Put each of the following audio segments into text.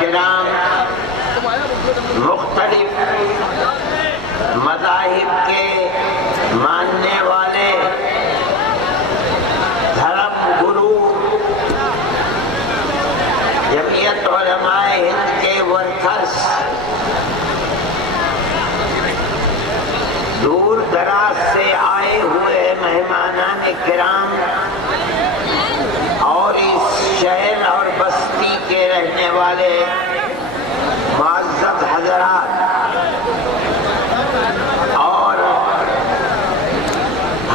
کرام مختلف مذاہب کے ماننے والے دھرم گرو جمعیت علماء ہند کے ورکرز دور دراز سے آئے ہوئے مہمانان کرام اور اس شہر اور بستی کے رہنے والے معزز حضرات اور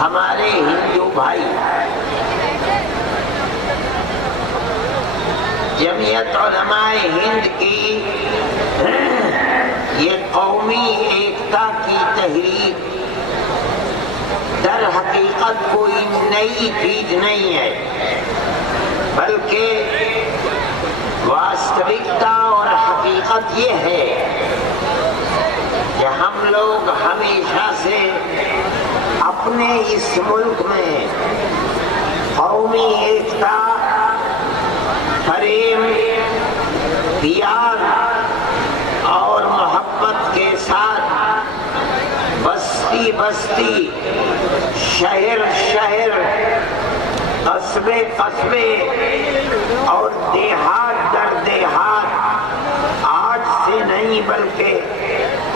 ہمارے ہندو بھائی، جمعیت علماء ہند کی یہ قومی ایکتا کی تحریک در حقیقت کوئی نئی چیز نہیں ہے، بلکہ واستوکتا اور حقیقت یہ ہے کہ ہم لوگ ہمیشہ سے اپنے اس ملک میں قومی ایکتا، پریم، پیار اور محبت کے ساتھ بستی بستی، شہر شہر، قصبے قصبے اور دیہات در دیہات آج سے نہیں بلکہ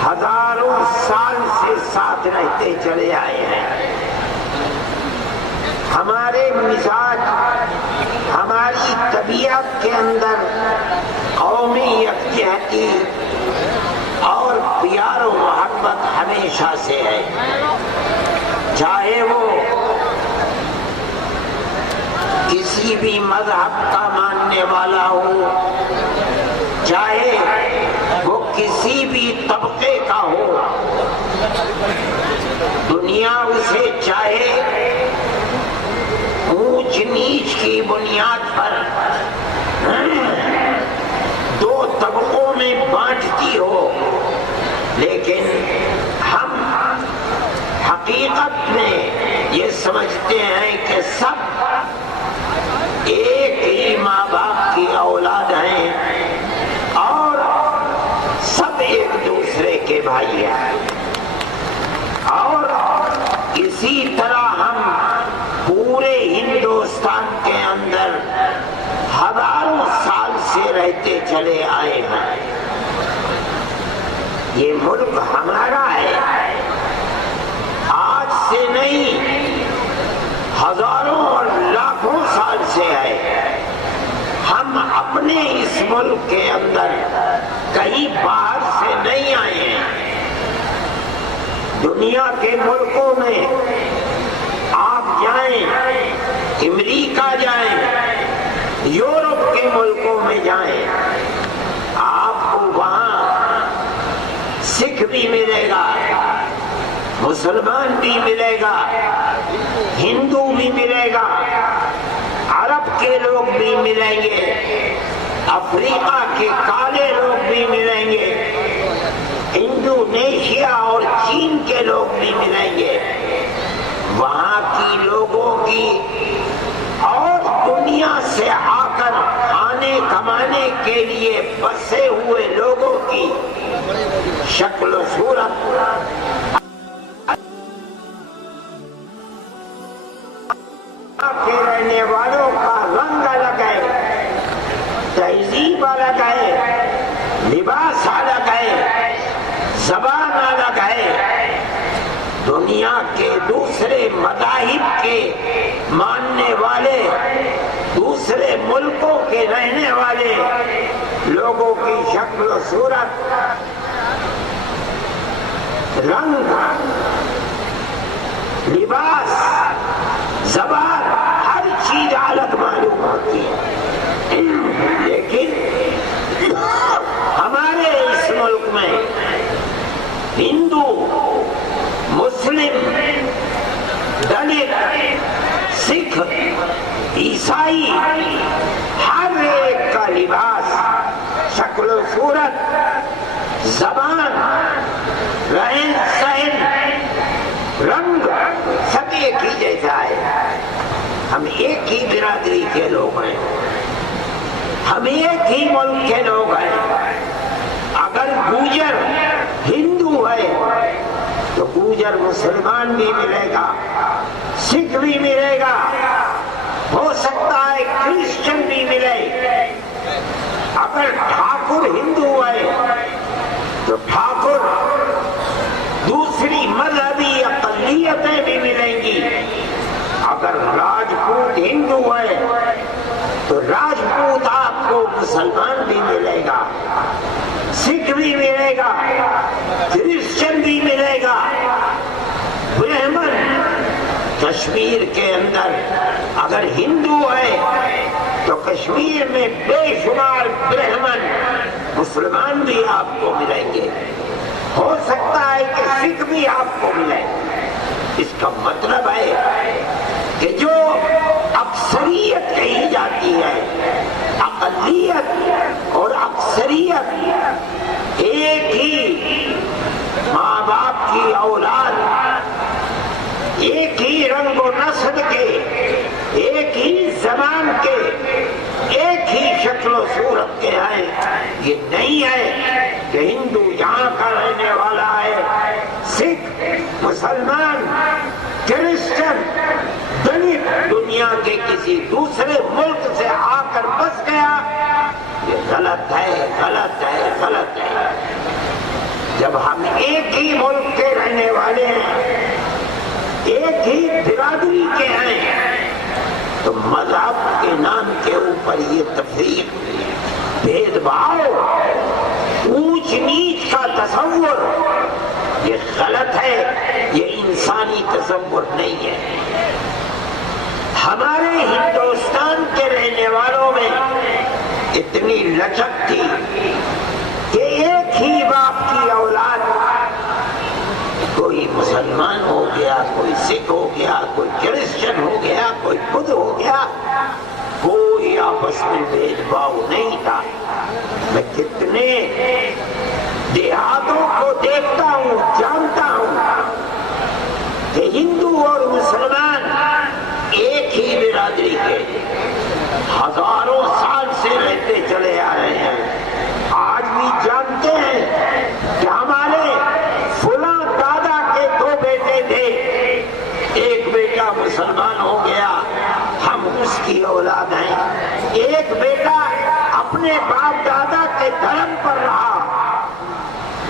ہزاروں سال سے ساتھ رہتے چلے آئے ہیں۔ ہمارے مزاج، ہماری طبیعت کے اندر قومی یکجہتی اور پیار و محبت ہمیشہ سے ہے، چاہے وہ کسی بھی مذہب کا ماننے والا ہو، چاہے وہ کسی بھی طبقے کا ہو، دنیا اسے چاہے اونچ نیچ کی بنیاد پر دو طبقوں میں بانٹتی ہو، لیکن ہم حقیقت میں یہ سمجھتے ہیں کہ سب ایک ہی ماں باپ کی اولاد ہیں اور سب ایک دوسرے کے بھائی ہیں، اور اسی طرح ہم پورے ہندوستان کے اندر ہزاروں سال سے رہتے چلے آئے ہیں۔ یہ ملک ہمارا ہے، آج سے نہیں، ہزاروں اور لاکھوں سال سے ہے۔ ہم اپنے اس ملک کے اندر کہیں باہر سے نہیں آئے ہیں۔ دنیا کے ملکوں میں آپ جائیں، امریکہ جائیں، یورپ کے ملکوں میں جائیں، آپ کو وہاں سکھ بھی ملے گا، مسلمان بھی ملے گا، ہندو بھی ملے گا، عرب کے لوگ بھی ملیں گے، افریقہ کے کالے لوگ بھی ملیں گے، انڈونیشیا اور چین کے لوگ بھی ملیں گے۔ وہاں کی لوگوں کی اور دنیا سے آ کر کھانے کمانے کے لیے بسے ہوئے لوگوں کی شکل و صورت کے رہنے والوں کا رنگ الگ ہے، تہذیب الگ ہے، لباس الگ ہے، زبان الگ ہے۔ دنیا کے دوسرے مذاہب کے ماننے والے، دوسرے ملکوں کے رہنے والے لوگوں کی شکل و صورت، رنگ، لباس، زبان، ہر چیز الگ معلوم ہوتی ہے، لیکن ہمارے اس ملک میں ہندو، مسلم، دلت، سکھ، عیسائی، ہر ایک کا لباس، شکل و صورت، زبان، رہن سہن، رنگ سب ایک ہی جیسا ہے۔ ہم ایک ہی برادری کے لوگ ہیں، ہم ایک ہی ملک کے لوگ ہیں. اگر گوجر ہندو ہے تو گوجر مسلمان بھی ملے گا، سکھ بھی ملے گا، ہو سکتا ہے کرسچن بھی ملے. اگر ٹھاکر ہندو ہے تو ٹھاکر دوسری مذہبی اقلیتیں بھی ملیں گی. اگر راجپوت ہندو ہے تو راجپوت آپ کو مسلمان بھی ملے گا، سکھ بھی ملے گا، کرسچن بھی ملے گا. برہمن کشمیر کے اندر اگر ہندو ہے تو کشمیر میں بے شمار برہمن مسلمان بھی آپ کو ملیں گے. ہو سکتا ہے کہ سکھ بھی آپ کو ملے. اس کا مطلب ہے کہ جو اکثریت کہی جاتی ہے، اقلیت اور اکثریت ایک ہی ماں باپ کی اولاد، ایک ہی رنگ و نسل کے، ایک ہی زبان کے، ایک ہی شکل و صورت کے ہیں. یہ نہیں ہے کہ ہندو یہاں کا رہنے والا ہے، سکھ، مسلمان، کرسچن، دلت دنیا کے کسی دوسرے ملک سے آ کر بس گیا. یہ غلط ہے، غلط ہے، غلط ہے. جب ہم ایک ہی ملک کے رہنے والے ہیں، ایک ہی برادری کے ہیں، تو مذہب کے نام کے اوپر یہ تفریق، بھید بھاؤ، اونچ نیچ کا تصور، یہ غلط ہے. یہ انسانی تصور نہیں ہے. ہمارے ہندوستان کے رہنے والوں میں اتنی لچک تھی کہ ایک ہی باپ کی اولاد، کوئی مسلمان ہو گیا، کوئی سکھ ہو گیا، کوئی کرسچن ہو گیا، کوئی بدھ ہو گیا، کوئی آپس میں بھید بھاؤ نہیں تھا. میں کتنے دیہاتوں کو دیکھتا ہوں، جانتا ہوں کہ ہندو اور مسلمان ایک ہی برادری کے ہزاروں سال سے رہتے چلے آ رہے ہیں. آج بھی جانتے ہیں کہ ہمارے فلاں دادا کے 2 بیٹے تھے، ایک بیٹا مسلمان ہو گیا، ہم اس کی اولاد ہیں. ایک بیٹا اپنے باپ دادا کے دھرم پر رہا،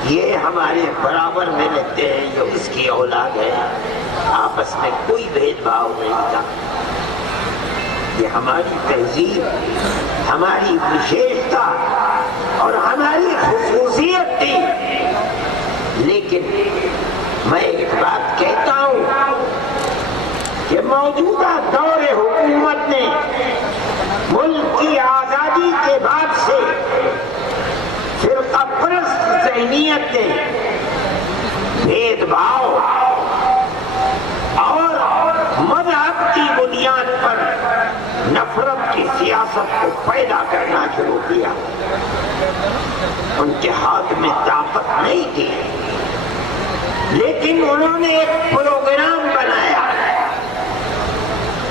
یہ ہمارے برابر میں رہتے ہیں، یہ اس کی اولاد ہے. آپس میں کوئی بھید بھاؤ نہیں تھا. یہ ہماری تہذیب، ہماری وشیشتا اور ہماری خصوصیت تھی. لیکن میں ایک بات کہتا ہوں کہ موجودہ دور حکومت نے ملک کی آزادی کے بعد سے فرقہ پرست ذہنیت نے بھید بھاؤ اور مذہب کی بنیاد پر نفرت کی سیاست کو پیدا کرنا شروع کیا. ان کے ہاتھ میں طاقت نہیں تھی، لیکن انہوں نے ایک پروگرام بنایا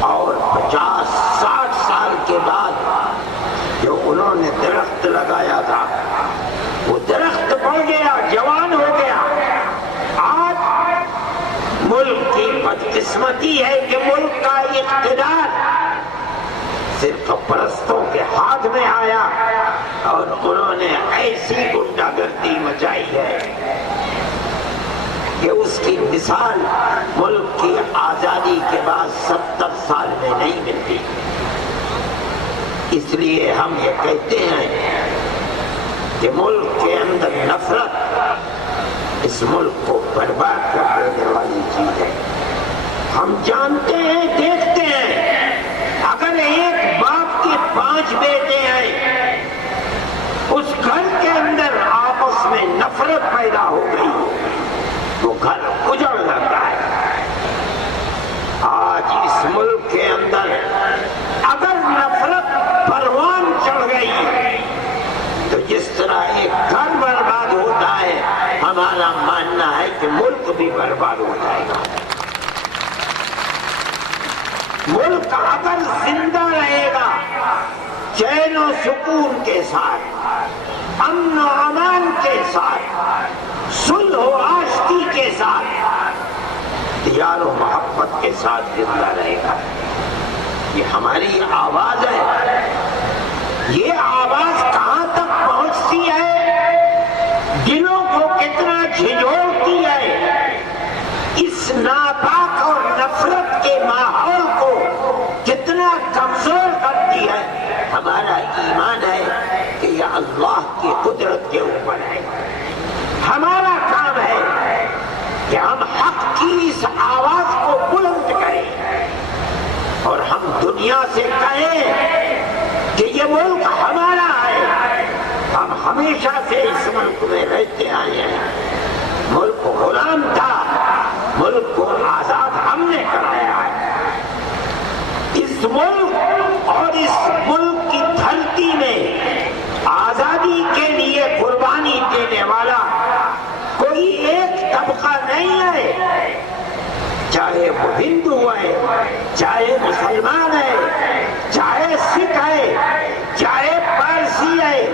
اور 50-60 سال کے بعد جو انہوں نے درخت لگایا تھا، وہ درخت بڑھ گیا، جوان ہو گیا. آج ملک کی بدقسمتی ہے کہ ملک کا اقتدار صرف پرستوں کے ہاتھ میں آیا اور انہوں نے ایسی گنڈا گردی مچائی ہے کہ اس کی مثال ملک کی آزادی کے بعد 70 سال میں نہیں ملتی. اس لیے ہم یہ کہتے ہیں کہ ملک کے اندر نفرت اس ملک کو برباد کر دینے والی چیز ہے. ہم جانتے ہیں، دیکھتے ہیں، اگر ایک باپ کے 5 بیٹے ہیں، اس گھر کے اندر آپس میں نفرت پیدا ہو گئی، وہ گھر اجڑ جاتا ہے. آج اس ملک کے اندر اگر نفرت پروان چڑھ گئی تو جس طرح ایک گھر برباد ہوتا ہے، ہمارا ماننا ہے کہ ملک بھی برباد ہو جائے گا. ملک اگر زندہ رہے گا چین و سکون کے ساتھ، امن و امان کے ساتھ، صلح و آشتی کے ساتھ، پیار و محبت کے ساتھ زندہ رہے گا۔ یہ ہماری آواز ہے۔ یہ آواز کہاں تک پہنچتی ہے، دلوں کو کتنا جھنجھوڑتی ہے، اس ناپاک اور نفرت کے ماحول کو کتنا کمزور کرتی ہے۔ ہمارا ایمان ہے کہ یہ اللہ کی قدرت کے اوپر ہے۔ ہمارا کام ہے کہ ہم حق کی اس آواز کو بلند کریں اور ہم دنیا سے کہیں کہ یہ ملک ہمارا ہے، ہم ہمیشہ سے اس ملک میں رہتے آئے ہیں، ملک غلام تھا، ملک کو آزاد ہم نے کرایا ہے۔ اس ملک اور اس ملک کی دھرتی میں آزادی کے لیے قربانی دینے والا کوئی ایک طبقہ نہیں ہے، چاہے وہ ہندو ہے، چاہے مسلمان ہے، چاہے سکھ ہے، چاہے پارسی ہے،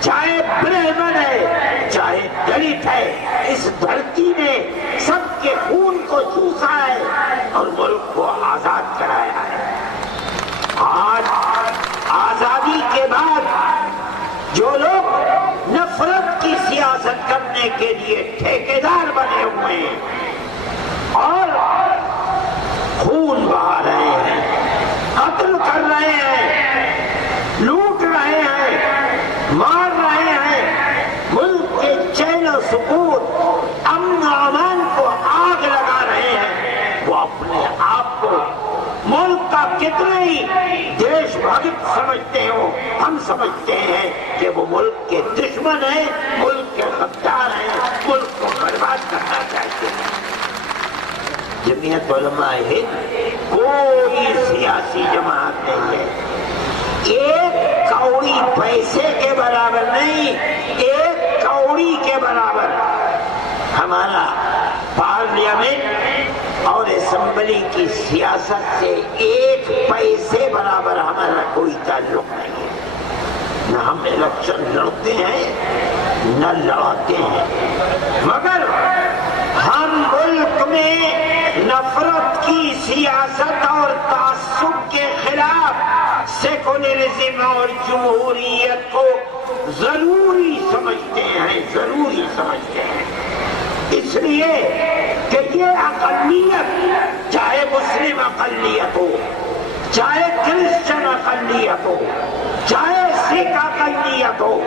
چاہے برہمن ہے، چاہے دلت ہے، اس دھرتی نے سب کے خون کو چوسا ہے اور ملک کو آزاد کرایا ہے۔ آج آزادی کے بعد جو لوگ نفرت کی سیاست کرنے کے لیے ٹھیکیدار بنے ہوئے ہیں اور خون بہا رہے ہیں، قتل کر رہے ہیں، لوٹ رہے ہیں، مار رہے ہیں، ملک کے چین و سکون، امن و امان کو آگ لگا رہے ہیں، وہ اپنے آپ کو ملک کا کتنے ہی دیش بھگت سمجھتے ہو، ہم سمجھتے ہیں کہ وہ ملک کے دشمن ہیں، ملک کے غدار ہیں، ملک کو برباد کرنا چاہتے ہیں۔ جمعیت علماء ہند کوئی سیاسی جماعت نہیں ہے، ایک کوڑی پیسے کے برابر نہیں، ایک کوڑی کے برابر ہمارا پارلیمنٹ اور اسمبلی کی سیاست سے ایک پیسے برابر ہمارا کوئی تعلق نہیں ہے۔ نہ ہم الیکشن لڑتے ہیں نہ لڑاتے ہیں، مگر ہم ملک میں نفرت کی سیاست اور تعصب کے خلاف سیکولرزم اور جمہوریت کو ضروری سمجھتے ہیں، ضروری سمجھتے ہیں، اس لیے کہ یہ اقلیت، چاہے مسلم اقلیت ہو، چاہے کرسچن اقلیت ہو، چاہے سکھ اقلیت ہو،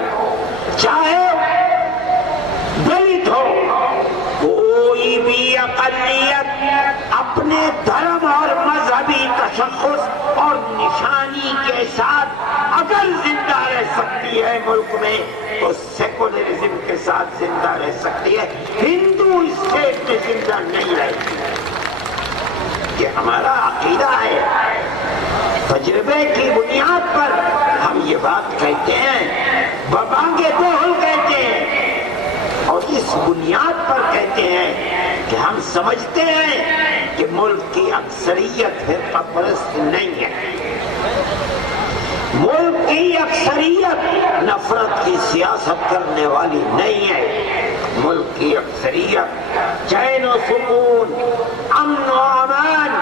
چاہے دلت ہو، کوئی بھی اقلیت اپنے دھرم اور مذہبی تشخص اور نشانی کے ساتھ اگر زندہ رہ سکتی ہے ملک میں تو سیکولرزم کے ساتھ زندہ رہ سکتی ہے، ہندو اسٹیٹ میں زندہ نہیں رہتی۔ یہ ہمارا عقیدہ ہے، تجربے کی بنیاد پر ہم یہ بات کہتے ہیں، ببانگ دوہل کہتے ہیں، اور اس بنیاد پر کہتے ہیں کہ ہم سمجھتے ہیں کہ ملک کی اکثریت فرقہ پرست نہیں ہے، ملک کی اکثریت نفرت کی سیاست کرنے والی نہیں ہے، ملک کی اکثریت چین و سکون، امن و امان،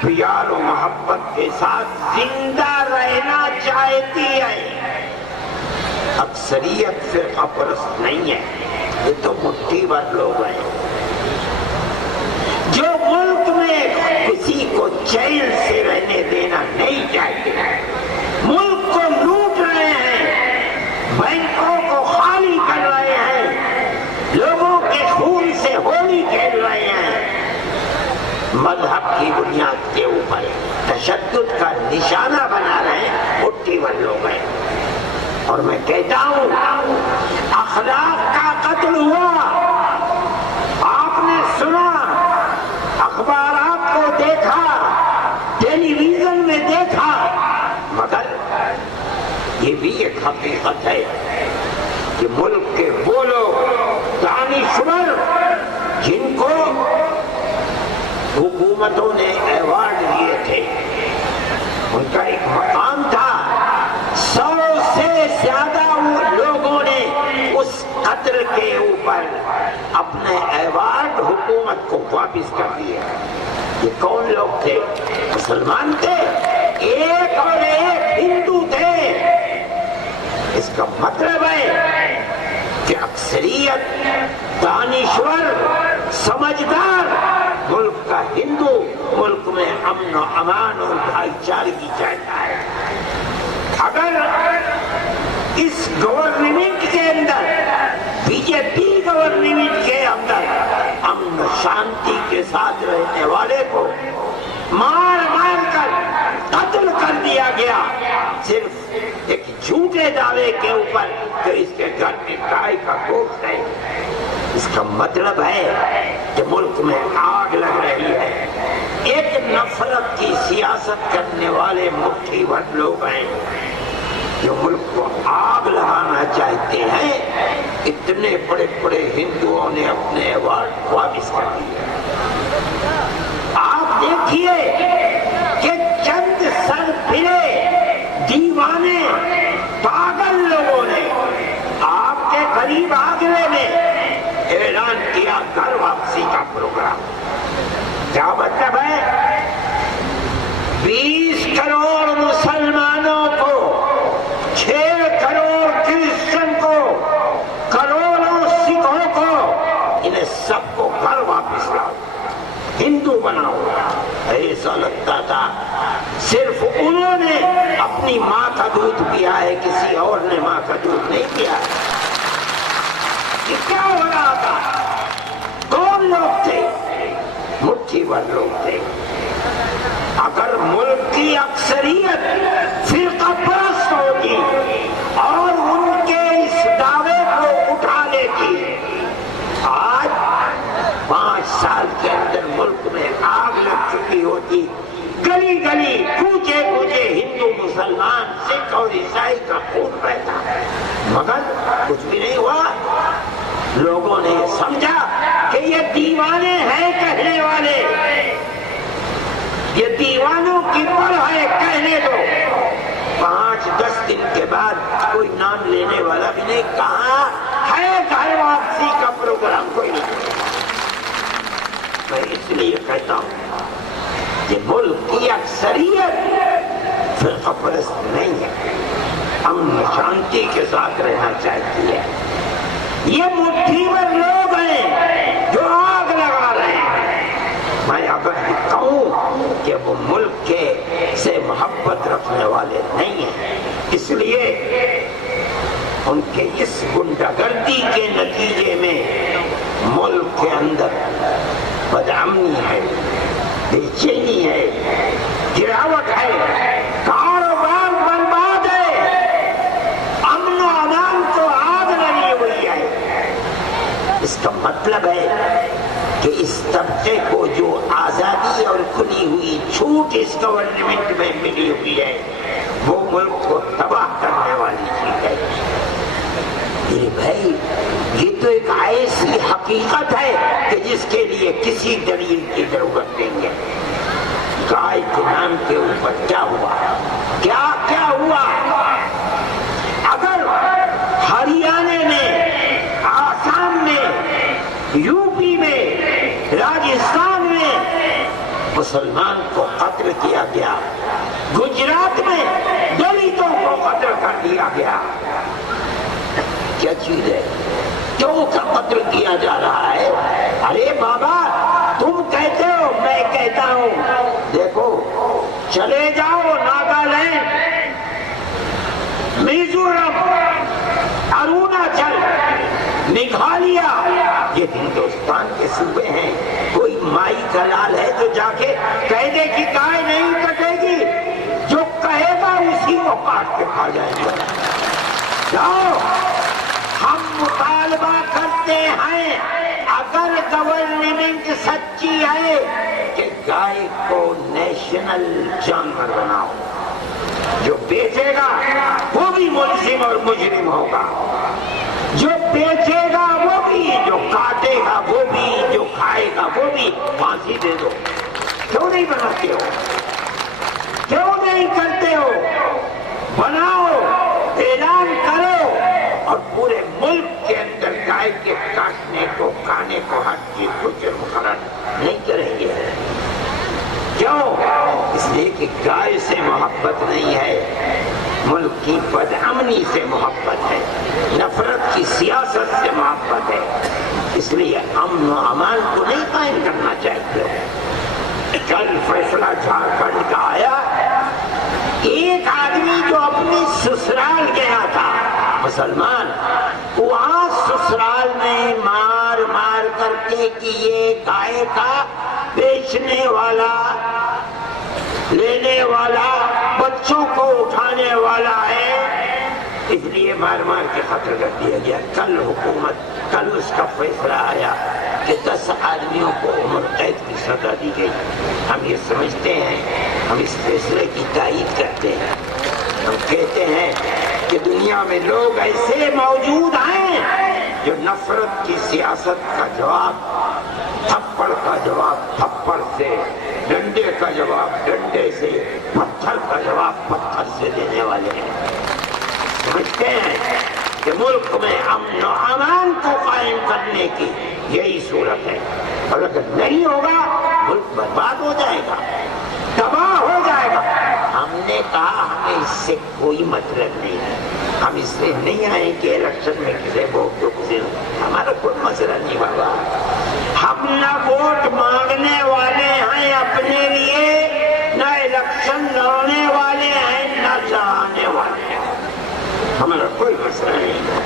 پیار و محبت کے ساتھ زندہ رہنا چاہتی ہے۔ اکثریت فرقہ پرست نہیں ہے، یہ تو مٹھی بھر لوگ ہیں جو ملک میں کسی کو چین سے رہنے دینا نہیں چاہتے، ملک کو لوٹ رہے ہیں، بینکوں کو خالی کر رہے ہیں، لوگوں کے خون سے ہولی کھیل رہے ہیں، مذہب کی بنیاد کے اوپر تشدد کا نشانہ بنا رہے ہیں، مٹھی بھر لوگ ہیں۔ اور میں کہتا ہوں اخلاق کا قتل ہوا، آپ نے سنا، اخبارات کو دیکھا، ٹیلی ویژن میں دیکھا، مگر یہ بھی ایک حقیقت ہے کہ ملک کے وہ لوگ دانشور جن کو حکومتوں نے ایوارڈ دیے تھے، ان کا ایک مقام تھا، 100 قتل کے اوپر اپنے ایوارڈ حکومت کو واپس کر دیا۔ یہ کون لوگ تھے؟ مسلمان تھے، ایک اور ایک ہندو تھے۔ اس کا مطلب ہے کہ اکثریت دانشور سمجھدار ملک کا ہندو ملک میں امن و امان اور بھائی چارگی چاہتا ہے۔ اگر اس گورنمنٹ کے اندر، بی جے پی گورنمنٹ کے اندر امن و شانتی کے ساتھ رہنے والے کو مار مار کر قتل کر دیا گیا صرف ایک جھوٹے دعوے کے اوپر کہ اس کے گھر میں گائے کا گوشت ہے، اس کا مطلب ہے کہ ملک میں آگ لگ رہی ہے۔ ایک نفرت کی سیاست کرنے والے مٹھی بھر لوگ ہیں جو ملک کو آگ لگانا چاہتے ہیں۔ اتنے بڑے بڑے ہندوؤں نے اپنے ایوارڈ واپس کر دیے۔ آپ دیکھیے کہ چند سر پھرے دیوانے پاگل لوگوں نے آپ کے قریب آگرے میں اعلان کیا گھر واپسی کا پروگرام۔ کیا مطلب ہے؟ 20 کروڑ مسلمانوں کو، 6 کروڑ کرسچن کو، کروڑوں سکھوں کو، انہیں سب کو گھر واپس لاؤ، ہندو بناؤ۔ ایسا لگتا تھا صرف انہوں نے اپنی ماں کا دودھ پیا ہے، کسی اور نے ماں کا دودھ نہیں پیا۔ یہ کیا ہو رہا تھا؟ کون لوگ تھے؟ مٹھی بھر لوگ تھے۔ اگر ملک کی اکثریت فرقہ پرست ہوگی اور ان کے اس دعوے کو اٹھا لیتی، آج 5 سال کے اندر ملک میں آگ لگ چکی ہوتی، گلی گلی کوچے کوچے ہندو مسلمان سکھ اور عیسائی کا خون بہتا، مگر کچھ بھی نہیں ہوا۔ لوگوں نے سمجھا کہ یہ دیوانے ہیں کہنے والے، یہ دیوانوں کی پڑ ہے، کہنے دو۔ 5-10 دن کے بعد کوئی نام لینے والا بھی نہیں، کہاں ہے گھر واپسی کا پروگرام؟ کوئی نہیں۔ میں اس لیے کہتا ہوں کہ ملک کی اکثریت فرقہ پرست نہیں ہے، امن شانتی کے ساتھ رہنا چاہتی ہے۔ یہ مٹھی بھر لوگ ہیں جو آگ لگا رہے ہیں۔ میں اگر کہوں کہ وہ ملک کے سے محبت رکھنے والے نہیں ہیں، اس لیے ان کے اس غنڈہ گردی کے نتیجے میں ملک کے اندر بدامنی ہے، بے چینی ہے، گراوٹ ہے، کاروبار برباد ہے، امن و امان کو آگ لگی ہوئی ہے۔ اس کا مطلب ہے کہ اس طبقے کو جو آزادی اور کھلی ہوئی چھوٹ اس گورنمنٹ میں ملی ہوئی ہے، وہ ملک کو تباہ کرنے والی چیز ہے۔ میرے بھائی، یہ تو ایک ایسی حقیقت ہے کہ جس کے لیے کسی دلیل کی ضرورت نہیں ہے۔ گائے کے نام کے اوپر کیا ہوا؟ کیا کیا ہوا؟ اگر ہریانہ میں، آسام میں، یو پی میں، راجستان میں مسلمان کو قتل کیا گیا، گجرات میں دلتوں کو قتل کر دیا گیا، کیا چیز ہے؟ کیوں قتل کیا جا رہا ہے؟ ارے بابا، تم کہتے ہو، میں کہتا ہوں، دیکھو چلے جاؤ ناگالینڈ، میزورم، اروناچل، میگھالیہ، یہ ہندوستان کے صوبے ہیں۔ کوئی مائی کا لال ہے جو جا کے کہہ دے کہ گائے نہیں کٹے گی؟ جو کہے گا اسی کو کاٹ کے کھا جائیں گے۔ جاؤ، ہم مطالبہ کرتے ہیں، اگر گورنمنٹ سچی ہے کہ گائے کو نیشنل جانور بناؤ، جو بیچے گا وہ بھی ملزم اور مجرم ہوگا، جو بیچے گا وہ بھی، جو کاٹے گا وہ بھی، جو کھائے گا وہ بھی، پھانسی دے دو۔ کیوں نہیں بناتے ہو؟ کیوں نہیں کرتے ہو؟ بناؤ، اعلان کرو، اور پورے ملک کے اندر کھانے کو ہر چیز کچھ مقرر نہیں کریں گے. کیوں؟ اس لیے کہ گائے سے محبت نہیں ہے، ملک کی بدامنی سے محبت ہے، نفرت کی سیاست سے محبت ہے. اس لیے امن و امان کو نہیں قائم کرنا چاہتے. کل فیصلہ جھارکھنڈ کا آیا، ایک آدمی جو اپنی سسرال گیا تھا مسلمان، وہاں سسرال میں مار مار کر کے کہ یہ گائے کا بیچنے والا، لینے والا، بچوں کو اٹھانے والا ہے، اس لیے مار مار کے قتل کر دیا گیا. کل اس کا فیصلہ آیا کہ 10 آدمیوں کو عمر قید کی سزا دی گئی. ہم یہ سمجھتے ہیں، ہم اس فیصلے کی تائید کرتے ہیں. ہم کہتے ہیں کہ دنیا میں لوگ ایسے موجود ہیں جو نفرت کی سیاست کا جواب تھپڑ کا جواب تھپڑ سے، ڈنڈے کا جواب ڈنڈے سے، پتھر کا جواب پتھر سے دینے والے ہیں. سمجھتے ہیں کہ ملک میں امن و امان کو قائم کرنے کی یہی صورت ہے، اور اگر نہیں ہوگا ملک برباد ہو جائے گا، تباہ ہو جائے گا. ہم نے کہا ہمیں اس سے کوئی مطلب نہیں ہے، ہم اس لیے نہیں آئے کہ الیکشن میں کسی ووٹ دو کسی، ہمارا کوئی مسئلہ نہیں بابا. ہم نہ ووٹ مانگنے والے ہیں اپنے لیے، نہ الیکشن لڑنے والے ہیں، نہ لڑانے والے ہیں. ہمارا کوئی مسئلہ نہیں ہے.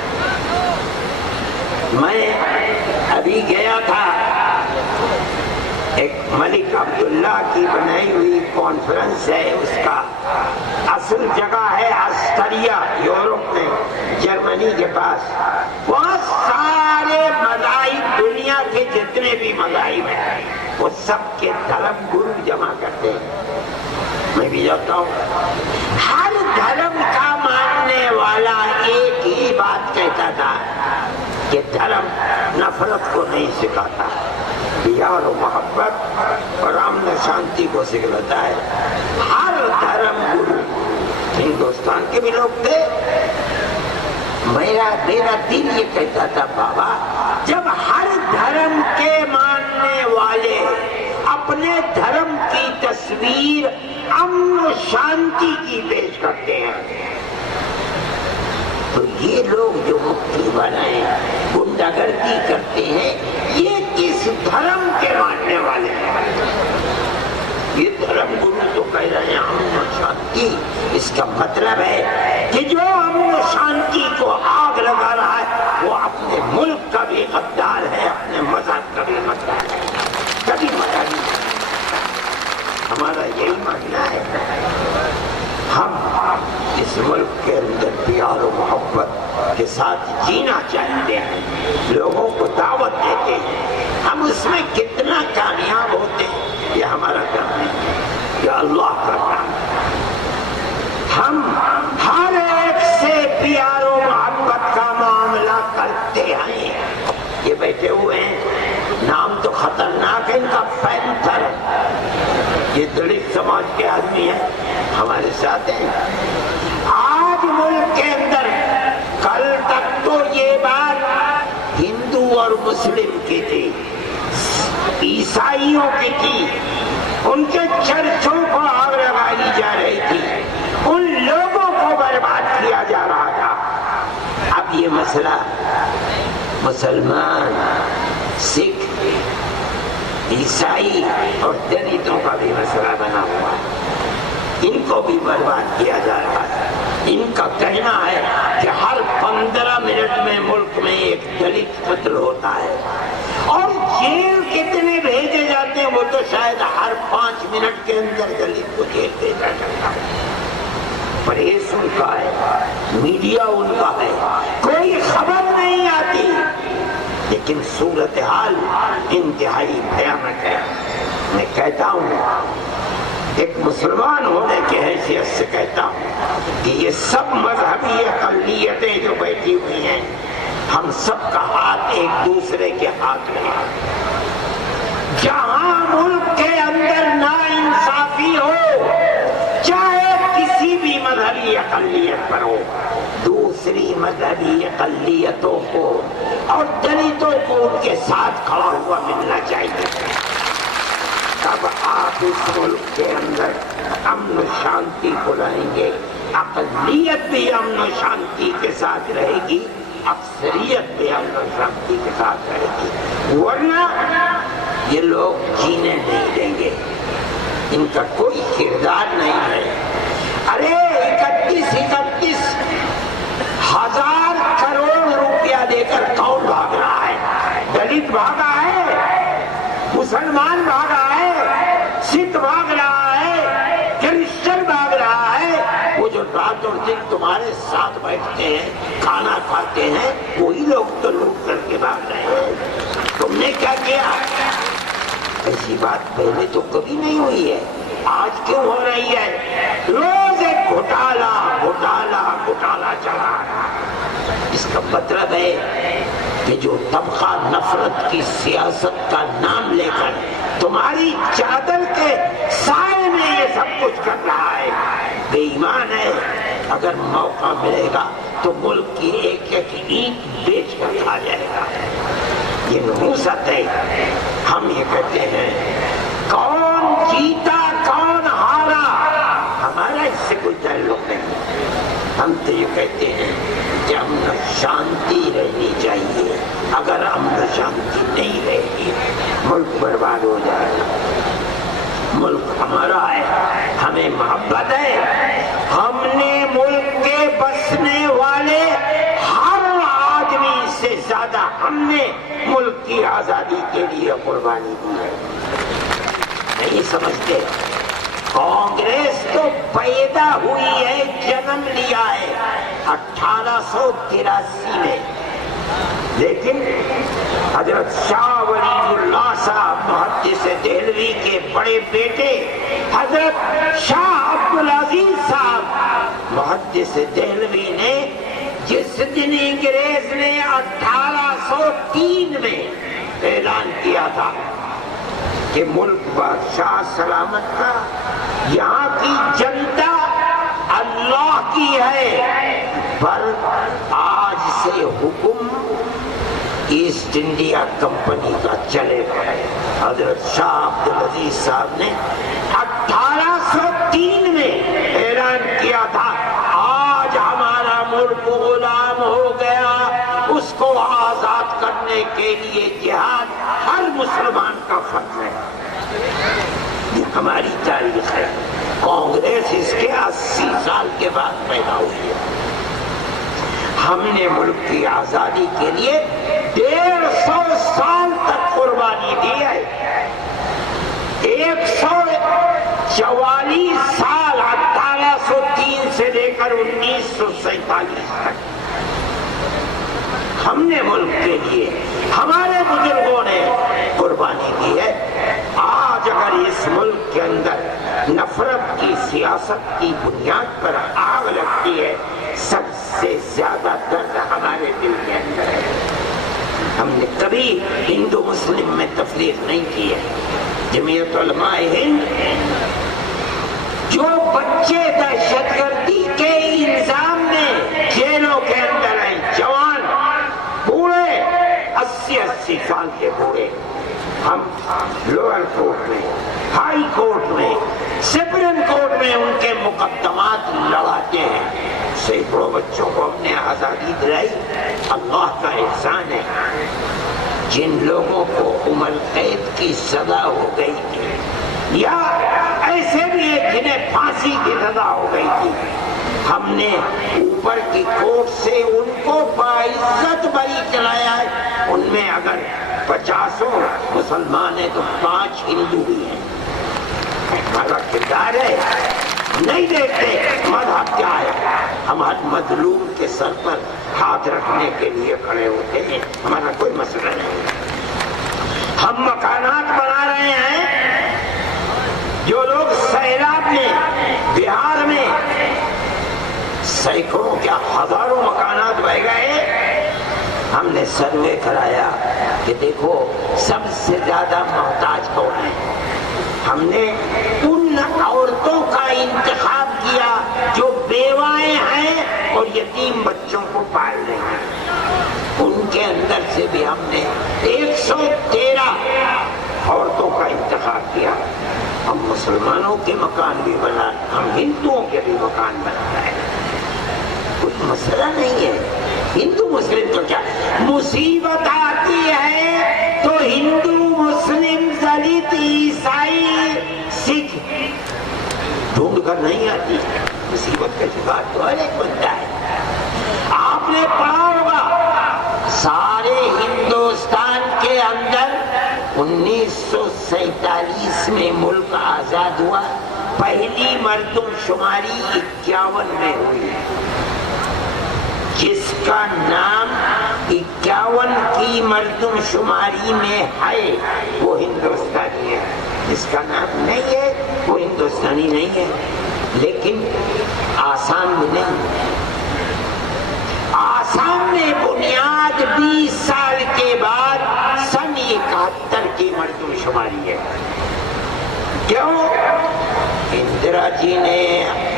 میں ابھی گیا تھا ایک ملک عبداللہ کی بنائی ہوئی کانفرنس ہے، اس کا اصل جگہ ہے آسٹریا، یورپ میں، جرمنی کے پاس. وہاں سارے مذاہب، دنیا کے جتنے بھی مذاہب ہیں، وہ سب کے دھرم گرو جمع کرتے ہیں. میں بھی جاتا ہوں. ہر دھرم کا ماننے والا ایک ہی بات کہتا تھا کہ دھرم نفرت کو نہیں سکھاتا، پیار و محبت اور امن شانتی کو سکھاتا ہے. ہر دھرم گرو ہندوستان کے بھی لوگ تھے. میرا دل یہ کہتا تھا بابا، جب ہر دھرم کے ماننے والے اپنے دھرم کی تصویر امن و شانتی کی پیش کرتے ہیں، تو یہ لوگ جو مکھی بنائے گنڈا گردی کرتے ہیں، یہ کس دھرم کے ماننے والے ہیں؟ یہ دھرم گرو تو کہہ رہے ہیں امن و شانتی. اس کا مطلب ہے کہ جو امن و شانتی کو آگ لگا رہا ہے وہ اپنے ملک کا بھی غدار ہے، اپنے مذہب کا بھی غدار ہے. کبھی مزہ نہیں. ہمارا یہی ماننا ہے، ہم اس ملک کے اندر پیار و محبت کے ساتھ جینا چاہتے ہیں، لوگوں کو دعوت دیتے ہیں. ہم اس میں کتنا کامیاب ہوتے ہیں یہ ہمارا کام نہیں، یہ اللہ کا کام ہے. ہم ہر ایک سے پیار و محبت کا معاملہ کرتے ہیں. یہ بیٹھے ہوئے ہیں، نام تو خطرناک ہے ان کا، پینتھر. یہ دلت سماج کے آدمی ہیں، ہمارے ساتھ ہیں. آج ملک کے اندر، کل تک تو یہ بات ہندو اور مسلم کی تھی، عیسائیوں کی تھی، ان کے چرچوں کو آگ لگائی جا رہی تھی، ان لوگوں کو برباد کیا جا رہا تھا. اب یہ مسئلہ مسلمان، سکھ، عیسائی اور دلتوں کا بھی مسئلہ بنا ہوا ہے، ان کو بھی برباد کیا جا رہا ہے. ان کا کہنا ہے کہ ہر 15 منٹ میں ملک میں ایک دلت قتل ہوتا ہے، اور جیل کتنے بھیجے جاتے ہیں وہ تو شاید ہر 5 منٹ کے اندر دلت کو جیل بھیجا جاتا ہے. پریس ان کا ہے، میڈیا ان کا ہے، کوئی خبر نہیں آتی. لیکن صورتحال انتہائی بھیانک ہے. میں کہتا ہوں، ایک مسلمان ہونے کی حیثیت سے کہتا ہوں کہ یہ سب مذہبی اقلیتیں جو بیٹھی ہوئی ہیں، ہم سب کا ہاتھ ایک دوسرے کے ہاتھ میں ہے. جہاں ملک کے اندر ناانصافی ہو، چاہے کسی بھی مذہبی اقلیت پر ہو، دوسری مذہبی اقلیتوں کو اور دلتوں کو ان کے ساتھ کھڑا ہوا ملنا چاہیے. تب آپ اس ملک کے اندر امن و شانتی کو لائیں گے. اقلیت بھی امن و شانتی کے ساتھ رہے گی, اکثریت بھی امن و شانتی کے ساتھ رہے گی. ورنہ یہ لوگ جینے نہیں دیں گے, ان کا کوئی کردار نہیں ہے. ارے 31 ہزار کروڑ روپیہ دے کر کون بھاگ رہا ہے؟ دلت بھاگا ہے, مسلمان بھاگا ہے, سکھ بھاگ رہا ہے, کرسچن بھاگ رہا ہے. وہ جو رات اور دن تمہارے ساتھ بیٹھتے ہیں, کھانا کھاتے ہیں, وہی لوگ تو لوٹ کر کے بھاگ رہے ہیں. تم نے کیا کیا؟ ایسی بات پہلے تو کبھی نہیں ہوئی ہے, آج کیوں ہو رہی ہے؟ روز ایک گھوٹالا گھوٹالا گھوٹالا چلا رہا. اس کا مطلب ہے کہ جو طبقہ نفرت کی سیاست کا نام لے کر تمہاری چادر کے سائے میں یہ سب کچھ کر رہا ہے, بے ایمان ہے. اگر موقع ملے گا تو ملک کی ایک ایک اینٹ بیچ کر کھا جائے گا. یہ نحوست ہے. ہم یہ کہتے ہیں کون جیتا کون ہارا, ہمارا اس سے کوئی تعلق نہیں. ہم تو یہ کہتے ہیں کہ امن و شانتی رہنی چاہیے. اگر امن و شانتی نہیں رہے گی ملک برباد ہو جائے گا. ملک ہمارا ہے, ہمیں محبت ہے. ہم نے ملک کے بسنے والے ہر آدمی سے زیادہ ہم نے ملک کی آزادی کے لیے قربانی دی ہے. نہیں سمجھتے؟ کانگریس تو پیدا ہوئی ہے, جنم لیا ہے 1883 میں, لیکن حضرت شاہ ولی اللہ صاحب محدث دہلوی کے بڑے بیٹے حضرت شاہ عبدالعزیز صاحب محدث دہلوی نے جس دن انگریز نے 1803 میں اعلان کیا تھا کہ ملک بادشاہ سلامت کا, یہاں کی جنتا اللہ کی ہے, پر آج سے حکم ایسٹ انڈیا کمپنی کا چلے گا. حضرت شاہ عبدالعزیز صاحب نے 1803 میں اعلان کیا تھا آج ہمارا ملک غلام ہو گیا, اس کو آزاد کرنے کے لیے جہاد ہر مسلمان کا فرض ہے. یہ ہماری تاریخ ہے. کانگریس اس کے 80 سال کے بعد پیدا ہوئی ہے. ہم نے ملک کی آزادی کے لیے 150 سال تک قربانی دی ہے. 144 سال 1803 سے لے کر 1947 تک ہم نے ملک کے لیے, ہمارے بزرگوں نے قربانی دی ہے. آج اگر اس ملک کے اندر نفرت کی سیاست کی بنیاد پر آگ لگتی ہے, سب سے زیادہ درد ہمارے دل کے اندر ہے. ہم نے کبھی ہندو مسلم میں تفریق نہیں کی ہے. جمعیت علماء ہند جو بچے دہشت گردی کے الزام میں جیلوں کے اندر ہیں, جوان بوڑھے 80 سال کے بوڑھے, ہم لوئر کورٹ میں, ہائی کورٹ میں, سپریم کورٹ میں ان کے مقدمات لڑاتے ہیں. سینکڑوں بچوں کو ہم نے آزادی دلائی, اللہ کا احسان ہے. جن لوگوں کو عمر قید کی سزا ہو گئی تھی یا ایسے بھی جنہیں پھانسی کی سزا ہو گئی تھی, ہم نے اوپر کی کورٹ سے ان کو باعزت بری کرایا ہے. ان میں اگر 50 مسلمان ہیں تو 5 ہندو بھی ہیں. ہمارا کردار ہے, نہیں دیکھتے مذہب کیا ہے. ہم ہر مظلوم کے سر پر ہاتھ رکھنے کے لیے کھڑے ہوتے ہیں, ہمارا کوئی مسئلہ نہیں. ہم مکانات بنا رہے ہیں. جو لوگ سیلاب میں بہار میں سینکڑوں کیا ہزاروں مکانات بہ گئے, ہم نے سروے کرایا کہ دیکھو سب سے زیادہ محتاج کون ہے. ہم نے ان عورتوں کا انتخاب کیا جو بیوائیں ہیں اور یتیم بچوں کو پال رہی ہیں. ان کے اندر سے بھی ہم نے 113 عورتوں کا انتخاب کیا. ہم مسلمانوں کے مکان بھی بنا، ہم ہندوؤں کے بھی مکان بنا ہے، کوئی مسئلہ نہیں ہے. ہندو مسلم تو کیا مصیبت آتی ہے تو ہندو مسلم دلت عیسائی سکھ ڈھونڈ کر نہیں آتی. مصیبت کا شکار تو ہر ایک بنتا ہے. آپ نے پڑھا ہوگا سارے ہندوستان کے اندر 1947 میں ملک آزاد ہوا، پہلی مردم شماری 51 میں ہوئی. جس کا نام 51 کی مردم شماری میں ہے وہ ہندوستانی ہے، جس کا نام نہیں ہے وہ ہندوستانی نہیں ہے. لیکن آسام میں نہیں. آسام میں بنیاد 20 سال کے بعد سن 71 کی مردم شماری ہے. کیوں؟ اندرا جی نے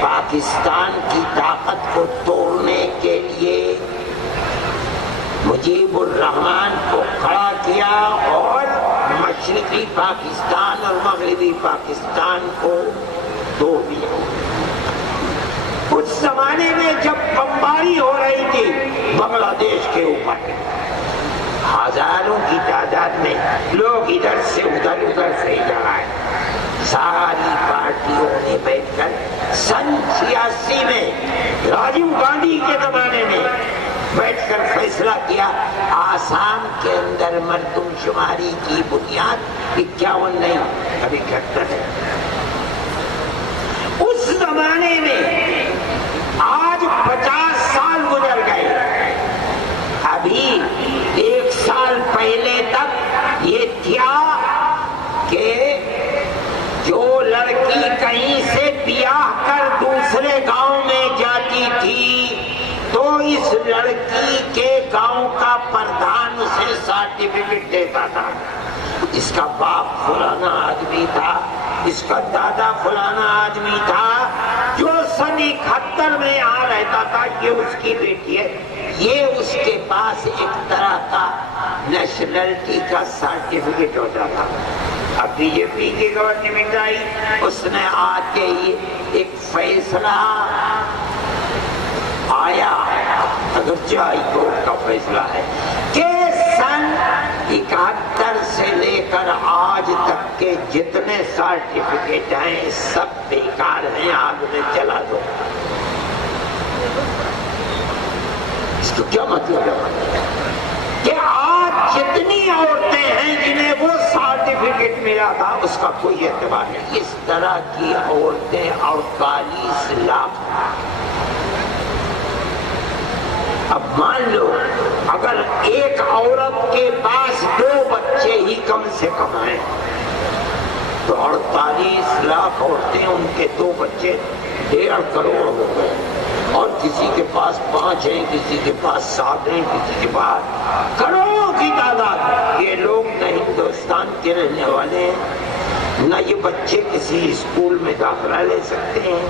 پاکستان کی طاقت کو توڑنے کے لیے مجیب الرحمان کو کھڑا کیا اور مشرقی پاکستان اور مغربی پاکستان کو توڑ دیا. اس زمانے میں جب بمباری ہو رہی تھی بنگلہ دیش کے اوپر، ہزاروں کی تعداد میں لوگ ادھر سے ادھر سے ادھر آئے. ساری پارٹیوں نے بیٹھ کر سن 86 میں راجیو گاندھی کے زمانے میں بیٹھ کر فیصلہ کیا آسام کے اندر مردم شماری کی بنیاد 51 نہیں ابھی 71 ہے. اس زمانے میں آج 50 سال گزر گئے. ابھی 1 سال پہلے تک یہ تھا کہ جو لڑکی کہیں سے بیاہ کر دوسرے گاؤں میں جاتی تھی تو اس لڑکی کے گاؤں کا پردھان اسے سرٹیفکیٹ دیتا تھا. اس کا باپ فلانا آدمی تھا، اس کا دادا فلانا آدمی تھا، جو سن 71 میں یہاں رہتا تھا، یہ اس کی بیٹی ہے. یہ اس کے پاس ایک طرح کا نیشنلٹی کا سرٹیفکیٹ ہوتا تھا. اب بی جے پی کی گورنمنٹ آئی، اس نے آتے ہی ایک فیصلہ آیا، اگرچہ ہائی کورٹ کا فیصلہ ہے، کہ سن 71 سے لے کر آج تک کے جتنے سرٹیفکیٹ ہیں سب بیکار ہیں، آگ میں جلا دو. اس کو کیا مطلب ہے کہ آج جتنی عورتیں ہیں جنہیں وہ سرٹیفکیٹ ملا تھا اس کا کوئی اعتبار نہیں. اس طرح کی عورتیں 48 لاکھ. اب مان لو اگر ایک عورت کے پاس 2 بچے ہی کم سے کم ہیں تو 48 لاکھ عورتیں، ان کے 2 بچے 1.5 کروڑ ہو گئے. اور کسی کے پاس 5 ہیں، کسی کے پاس 7 ہیں، کسی کے پاس کروڑوں کی تعداد. یہ لوگ نہ ہندوستان کے رہنے والے ہیں، نہ یہ بچے کسی اسکول میں داخلہ لے سکتے ہیں،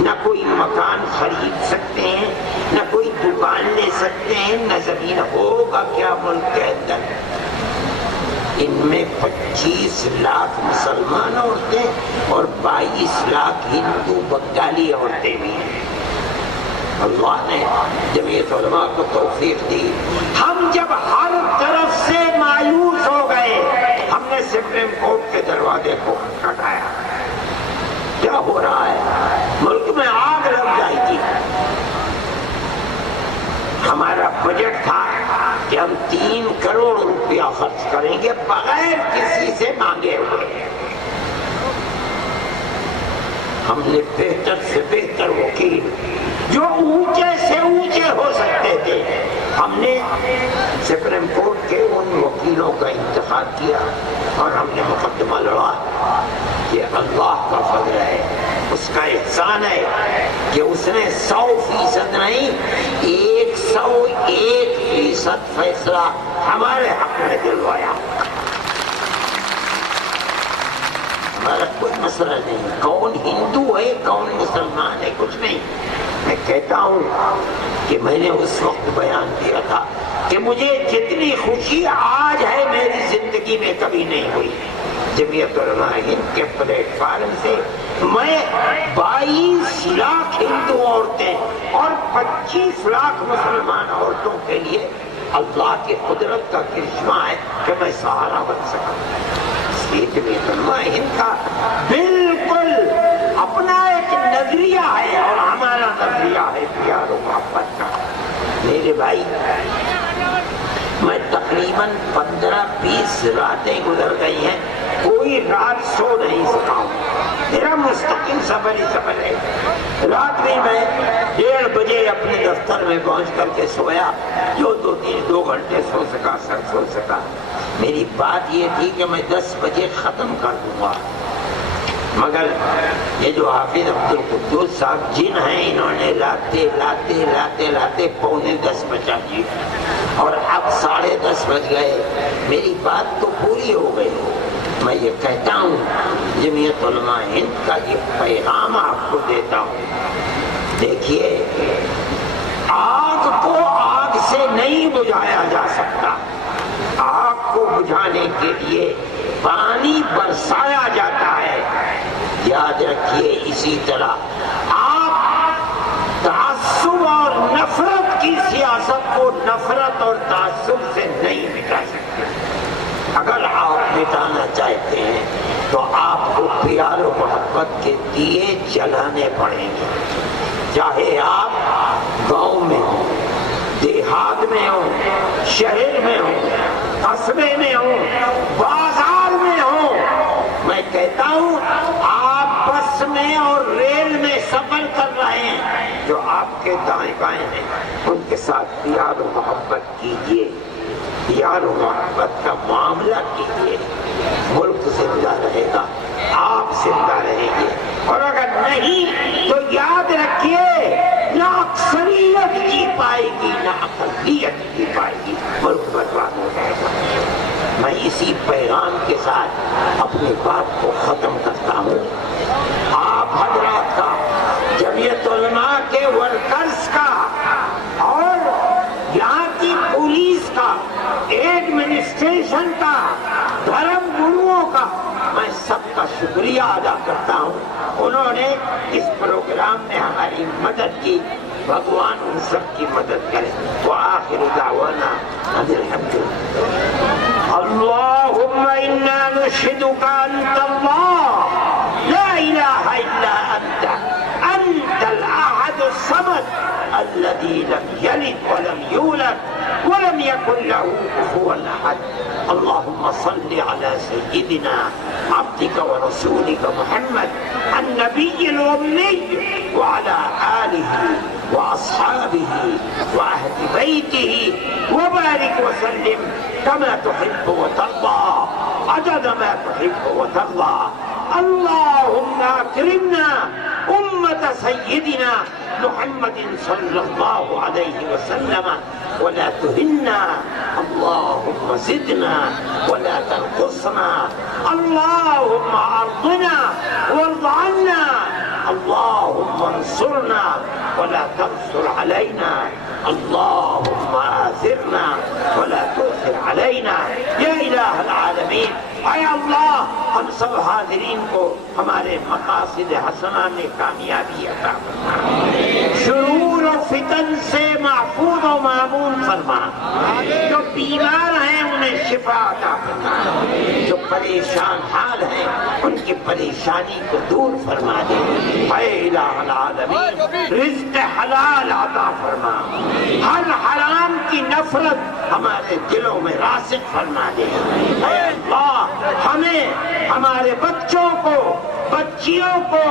نہ کوئی مکان خرید سکتے ہیں، نہ کوئی دکان لے سکتے ہیں، نہ زمین ہوگا کیا ملک کے اندر. ان میں 25 لاکھ مسلمان عورتیں اور 22 لاکھ ہندو بنگالی عورتیں بھی ہیں. اللہ نے جمعیت علماء کو توفیق دی. ہم جب ہر طرف سے مایوس ہو گئے ہم نے سپریم کورٹ کے دروازے کو کھٹکھٹایا. کیا ہو رہا ہے؟ ملک میں آگ لگ جائے گی. ہمارا بجٹ تھا کہ ہم 3 کروڑ روپیہ خرچ کریں گے بغیر کسی سے مانگے ہوئے. ہم نے بہتر سے بہتر وکیل جو اونچے سے اونچے ہو سکتے تھے، ہم نے سپریم کورٹ کے ان وکیلوں کا انتخاب کیا اور ہم نے مقدمہ لڑا. یہ اللہ کا فضل ہے، اس کا احسان ہے کہ اس نے 100% نہیں 101% فیصلہ ہمارے حق میں دلوایا. ہمارا کوئی مسئلہ نہیں، کون ہندو ہے کون مسلمان ہے کچھ نہیں. میں کہتا ہوں کہ میں نے اس وقت بیان کیا تھا کہ مجھے جتنی خوشی آج ہے میری زندگی میں کبھی نہیں ہوئی. جمعیت علماء ہند کے پلیٹ فارم سے میں 22 لاکھ ہندو عورتیں اور 25 لاکھ مسلمان عورتوں کے لیے اللہ کی قدرت کا کرشمہ ہے کہ میں سہارا بن سکا. اس لیے جمعیت علماء ہند کا بالکل اپنا ایک نظریہ ہے اور ہمارا نظریہ ہے پیار و محبت کا. میرے بھائی میں تقریباً 15-20 راتیں گزر گئی ہیں, کوئی رات سو نہیں سکا ہوں. میرا مستقل سفر ہی سفر ہے. رات میں 1:30 بجے اپنے دفتر میں پہنچ کر کے سویا, جو 2 گھنٹے سو سکا سو سکا. میری بات یہ تھی کہ میں 10 بجے ختم کر دوں گا, مگر یہ جو حافظ عبدالقدوس صاحب جن ہیں انہوں نے لاتے لاتے لاتے لاتے 9:45 بجا دی اور اب 10:30 بج گئے. میری بات تو پوری ہو گئی. میں یہ کہتا ہوں جمعیت علماء ہند کا یہ پیغام آپ کو دیتا ہوں. دیکھیے, آگ کو آگ سے نہیں بجھایا جا سکتا. آگ کو بجھانے کے لیے پانی برسایا جاتا ہے. یاد رکھیے, اسی طرح آپ تعصب اور نفرت کی سیاست کو نفرت اور تعصب سے نہیں مٹا سکتے. اگر آپ مٹانا چاہتے ہیں تو آپ کو پیار و محبت کے دیے جلانے پڑیں گے. چاہے آپ گاؤں میں ہوں, دیہات میں ہوں, شہر میں ہوں, قصبے میں ہوں, بازار میں ہوں. میں کہتا ہوں آپ بس میں اور ریل میں سفر کر رہے ہیں, جو آپ کے دائیں بائیں ہیں ان کے ساتھ پیار و محبت کیجیے, پیار و محبت کا معاملہ کیجیے. ملک زندہ رہے گا, آپ زندہ رہیں گے. اور اگر نہیں تو یاد رکھیے, نہ اکثریت جی پائے گی نہ اقلیت جی پائے گی, ملک برباد ہو جائے گا. میں اسی پیغام کے ساتھ اپنی بات کو ختم کرتا ہوں. آپ حضرات کا, جمعیت علماء کے ورکرز کا اور یہاں کی پولیس کا, ایڈمنسٹریشن کا, دھرم گروؤں کا میں سب کا شکریہ ادا کرتا ہوں. انہوں نے اس پروگرام میں ہماری مدد کی. بھگوان ان سب کی مدد کرے. وآخر دعوانا ان الحمد للہ. اللهم إنا نشهدك أنت الله لا إله إلا أنت الأحد الصمد الذي لم يلد ولم يولد ولم يكن له كفوا أحد. اللهم صل على سيدنا عبدك ورسولك محمد النبي الأمي وعلى آله وأصحابه وأهل بيته وبارك وسلم كما تحب وترضى عدد ما تحب وترضى. اللهم أكرمنا أمة سيدنا محمد صلى الله عليه وسلم ولا تهنا. اللهم زدنا ولا تنقصنا. اللهم أرضنا وارض عنا. اللهم انصرنا ولا تنصر علينا. اللهم آثرنا ولا تؤثر علينا يا إله العالمين. اے اللہ, ہم سب حاضرین کو ہمارے مقاصد حسنہ میں کامیابی عطا فرما. شرور و فتن سے محفوظ و مامون فرما. جو بیمار ہیں انہیں شفا عطا فرما. جو پریشان حال ہیں ان کی پریشانی کو دور فرما دے. اے الہ العالمین, رزق حلال عطا فرما. ہر حرام کی نفرت ہمارے دلوں میں راسخ فرما دے. اے اللہ, ہمیں, ہمارے بچوں کو, بچیوں کو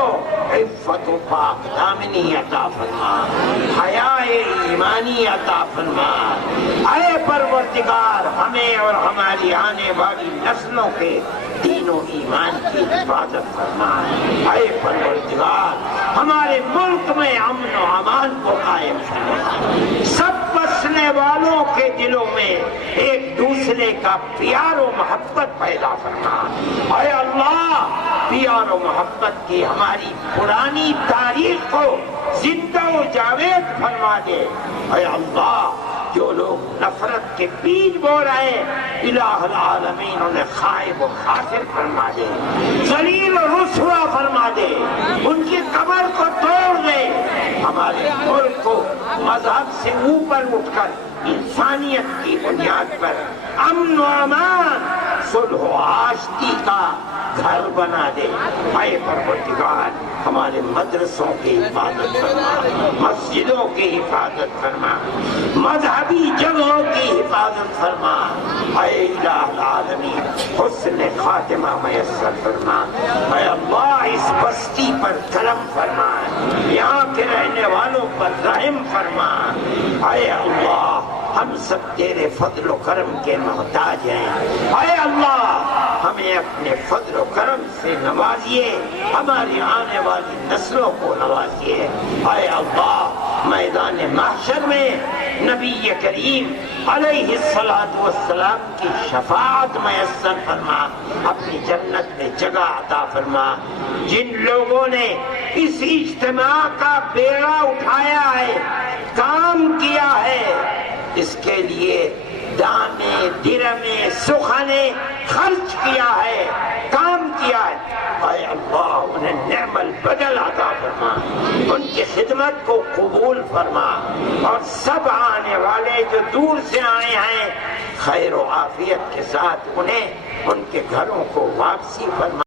عفت و پاک دامنی عطا فرما, حیاء ایمانی عطا فرما. اے پروردگار, ہمیں اور ہماری آنے والی نسلوں کے دین و ایمان کی حفاظت فرما. اے پروردگار, ہمارے ملک میں امن و امان کو قائم فرما. سب بسنے والوں کے دلوں میں ایک دوسرے سلسلے کا پیار و محبت پیدا فرما۔ اے اللہ پیار و محبت کی ہماری پرانی تاریخ کو زندہ و جاوید فرما دے۔ اے اللہ جو لوگ نفرت کے بیج بو رہے الہ العالمین انہیں خائب و خاسر فرما دے، ذلیل و رسوا فرما دے، ان کی کمر کو توڑ دے۔ ہمارے ملک کو مذہب سے اوپر اٹھ کر انسانیت کی بنیاد پر امن و امان، صلح و آشتی کا گھر بنا دے۔ اے پروردگار ہمارے مدرسوں کی حفاظت فرما، مسجدوں کی حفاظت فرما، مذہبی جگہوں کی حفاظت فرما۔ اے الہ العالمین حسن خاتمہ میسر فرما۔ اے اللہ اس بستی پر کرم فرما، یہاں کے رہنے والوں پر رحم فرما۔ اے اللہ ہم سب تیرے فضل و کرم کے محتاج ہیں۔ اے اللہ ہمیں اپنے فضل و کرم سے نوازیے، ہماری آنے والی نسلوں کو نوازیے۔ اے اللہ میدان محشر میں نبی کریم علیہ السلام کی شفاعت میسر فرما، اپنی جنت میں جگہ عطا فرما۔ جن لوگوں نے اس اجتماع کا بیڑا اٹھایا ہے، کام کیا ہے، اس کے لیے دانے درہمے سخنے خرچ کیا ہے، کام کیا ہے، اے اللہ انہیں نعم البدل عطا فرما، ان کی خدمت کو قبول فرما، اور سب آنے والے جو دور سے آئے ہیں خیر و عافیت کے ساتھ انہیں ان کے گھروں کو واپسی فرما۔